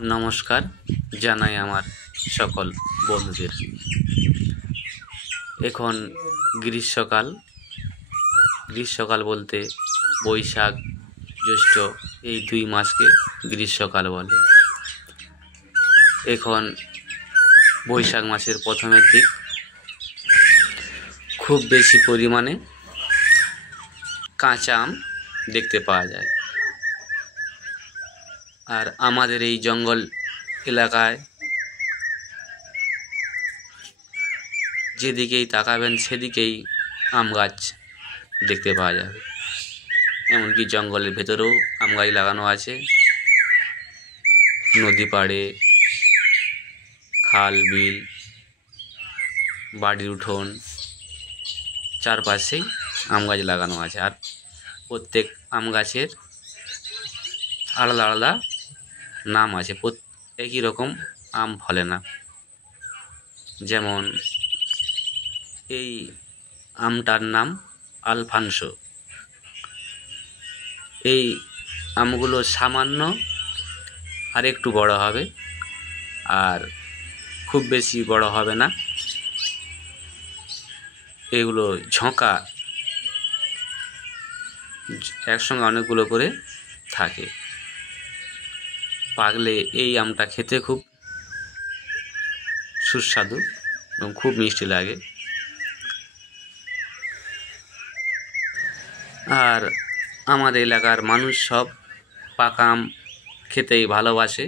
নমস্কার জানাই আমার সকল বন্ধুদের। এখন গ্রীষ্মকাল বলতে বৈশাখ জ্যৈষ্ঠ এই 2 মাসকে গ্রীষ্মকাল বলে। এখন বৈশাখ মাসের প্রথমের দিক খুব বেশি পরিমাণে কাঁচা আম দেখতে পাওয়া যায়। আর আমাদের এই জঙ্গল এলাকায় যেদিকেই তাকাবেন সেদিকেই আম গাছ দেখতে পাওয়া যাবে। এমনকি জঙ্গলের ভেতরেও আম গাছ লাগানো আছে। নদী পাড়ে, খাল বিল, বাড়ির উঠোন চারপাশেই আম গাছ লাগানো আছে। আর প্রত্যেক আম গাছের আলাদা আলাদা নাম আছে। একই রকম আম ফলে না। যেমন এই আমটার নাম আলফানসো। এই আমগুলো সামান্য আর একটু বড় হবে, আর খুব বেশি বড় হবে না। এগুলো ঝোঁকা একসঙ্গে অনেকগুলো করে থাকে। পাকলে এই আমটা খেতে খুব সুস্বাদু এবং খুব মিষ্টি লাগে। আর আমাদের এলাকার মানুষ সব পাকা আম খেতেই ভালোবাসে।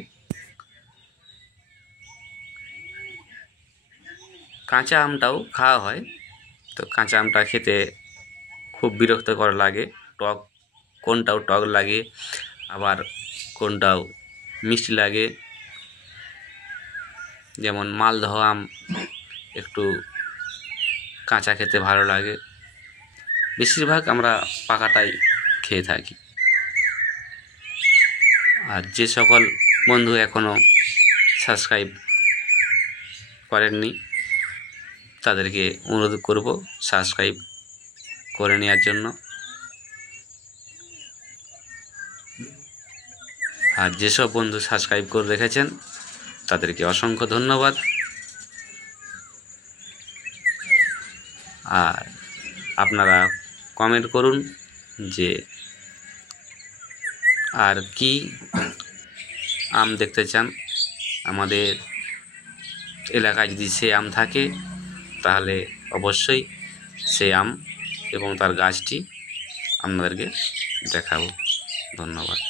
কাঁচা আমটাও খাওয়া হয়, তো কাঁচা আমটা খেতে খুব বিরক্তকর লাগে। কোনটাও টক লাগে, আবার কোনটাও মিষ্টি লাগে। যেমন মালদহ আম একটু কাঁচা খেতে ভালো লাগে। বেশিরভাগ আমরা পাকাটাই খেয়ে থাকি। আর যে সকল বন্ধু এখনও সাবস্ক্রাইব করেননি তাদেরকে অনুরোধ করব সাবস্ক্রাইব করে নেওয়ার জন্য। আর যেসব বন্ধু সাবস্ক্রাইব করে রেখেছেন তাদেরকে অসংখ্য ধন্যবাদ। আর আপনারা কমেন্ট করুন যে আর কি আম দেখতে চান। আমাদের এলাকায় যদি সে আম থাকে তাহলে অবশ্যই সে আম এবং তার গাছটি আপনাদেরকে দেখাবো। ধন্যবাদ।